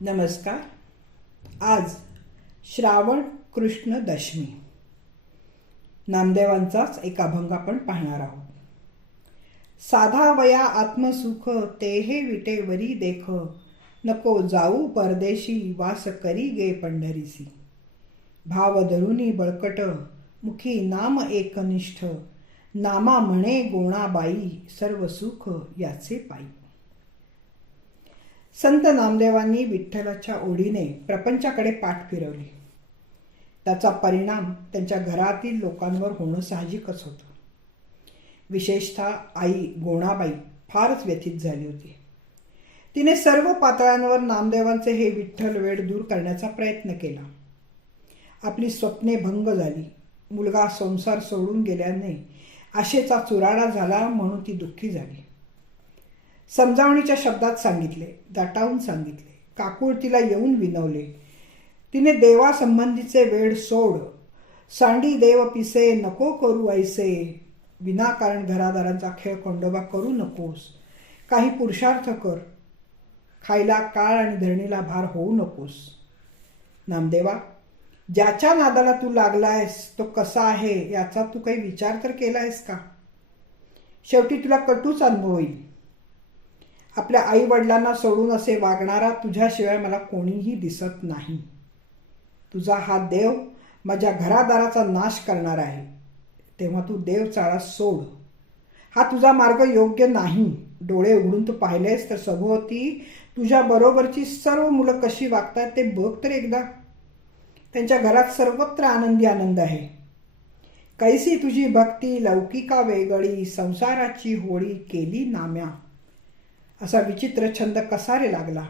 नमस्कार. आज श्रावण कृष्ण दशमी नामदेवांचाच एक अभंग आपण पाहणार आहोत. साधा वया आत्मसुख तेहे विटे वरी देख. नको जाऊ परदेशी वास करी गे पंढरीसी. भाव धरुणी बळकट मुखी नाम एकनिष्ठ. नामा म्हणे गोणाबाई सर्व सुख याचे पायी. संत नामदेवांनी विठ्ठलाच्या ओढीने प्रपंचाकडे पाठ फिरवली. त्याचा परिणाम त्यांच्या घरातील लोकांवर होणं साहजिकच होतं. विशेषतः आई गोणाबाई फारच व्यथित झाली होती. तिने सर्व पातळ्यांवर नामदेवांचे हे विठ्ठल वेळ दूर करण्याचा प्रयत्न केला. आपली स्वप्ने भंग झाली. मुलगा संसार सोडून गेल्याने आशेचा चुराडा झाला म्हणून ती दुःखी झाली. समजावणीच्या शब्दात सांगितले दाटावून सांगितले. काकुळतीला येऊन विनवले. तिने देवासंबंधीचे वेळ सोड. सांडी देव पिसे नको करू ऐसे. विनाकारण घरादारांचा खेळ कोंडोबा करू नकोस. काही पुरुषार्थ कर. खायला काळ आणि धरणीला भार होऊ नकोस. नामदेवा ज्याच्या नादाला तू लागलायस तो कसा आहे याचा तू काही विचार तर केला आहेस का? शेवटी तुला कटूच अनुभव येईल. आपल्या आई वडिलांना सोडून असे वागणारा तुझ्याशिवाय मला कोणीही दिसत नाही. तुझा हा देव माझ्या घरादाराचा नाश करणार आहे. तेव्हा तू देव चाळा सोड. हा तुझा मार्ग योग्य नाही. डोळे उघडून तू पाहिलेस तर सभोवती तुझ्या बरोबरची सर्व मुलं कशी वागतात ते बघ तर एकदा. त्यांच्या घरात सर्वत्र आनंदी आनंद आहे. कैसी तुझी भक्ती लौकिका वेगळी संसाराची होळी केली नाम्या. असा विचित्र छंद कसा रे लागला.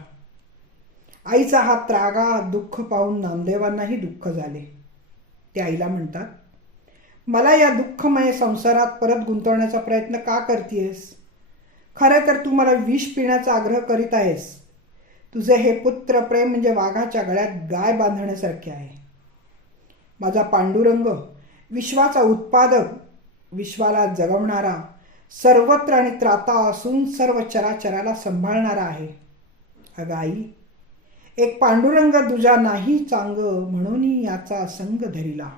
आईचा हा त्रागा दुःख पाहून नामदेवांनाही दुःख झाले. ते आईला म्हणतात मला या दुःखमय संसारात परत गुंतवण्याचा प्रयत्न का करतेयस? खरं तर तू मला विष पिण्याचा आग्रह करीत आहेस. तुझे हे पुत्र प्रेम म्हणजे वाघाच्या गळ्यात गाय बांधण्यासारखे आहे. माझा पांडुरंग विश्वाचा उत्पादक विश्वाला जगवणारा सर्वत्र आणि त्राता असून सर्व चराचराला सांभाळणारा आहे. अगं आई एक पांडुरंग दुजा नाही चांग म्हणून याचा संग धरिला.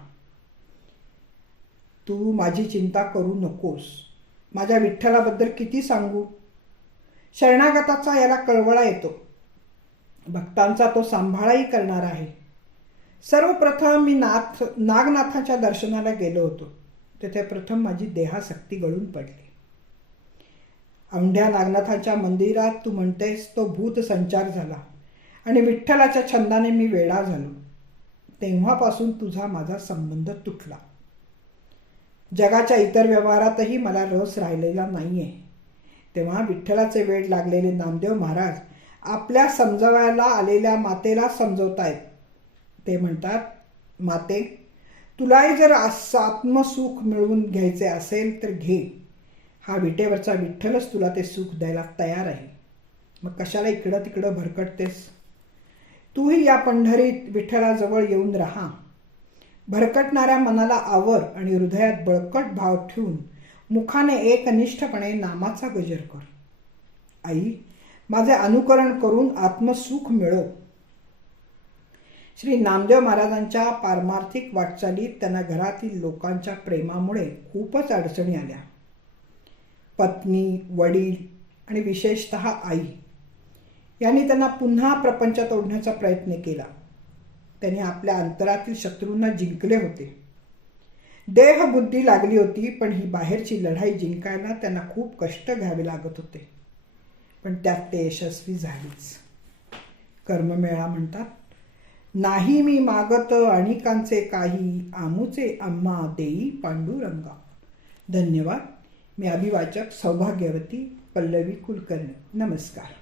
तू माझी चिंता करू नकोस. माझ्या विठ्ठलाबद्दल किती सांगू? शरणागताचा याला कळवळा येतो. भक्तांचा तो सांभाळाही करणार आहे. सर्वप्रथम मी नाथ नागनाथाच्या दर्शनाला गेलो होतो. तेथे प्रथम माझी देहासक्ती गळून पडली. औंढ्या नागनाथाच्या मंदिरात तू म्हणतेस तो भूत संचार झाला. आणि विठ्ठलाच्या छंदाने मी वेळा झालो. तेव्हापासून तुझा माझा संबंध तुटला. जगाच्या इतर व्यवहारातही मला रस राहिलेला नाहीये. तेव्हा विठ्ठलाचे वेळ लागलेले नामदेव महाराज आपल्या समजवायला आलेल्या मातेला समजवतायत. ते म्हणतात माते तुलाही जर आत्मसुख मिळवून घ्यायचे असेल तर घे. हा विटेवरचा विठ्ठलच तुला ते सुख द्यायला तयार आहे. मग कशाला इकडं तिकडं भरकटतेस? तूही या पंढरीत विठ्ठलाजवळ येऊन राहा. भरकटणाऱ्या मनाला आवर आणि हृदयात बळकट भाव ठेवून मुखाने एकनिष्ठपणे नामाचा गजर कर. आई माझे अनुकरण करून आत्मसुख मिळव श्री नामदेव महाराजांच्या पारमार्थिक वाटचालीत त्यांना घरातील लोकांच्या प्रेमामुळे खूपच अडचणी आल्या. पत्नी वडील आणि विशेषत आई. यांनी त्यांना पुन्हा प्रपंचात ओढण्याचा प्रयत्न केला. त्यांनी आपल्या अंतरातील शत्रूंना जिंकले होते. देहबुद्धी लागली होती पण ही बाहेरची लढाई जिंकायला त्यांना खूप कष्ट घ्यावे लागत होते. पण त्यात ते यशस्वी झालीच. कर्ममेळा म्हणतात नाही मी मागत अणिकांचे काही आमूचे आम्हा देई पांडुरंगा. धन्यवाद. मी अभिवाचक सौभाग्यवती पल्लवी कुलकर्णी. नमस्कार.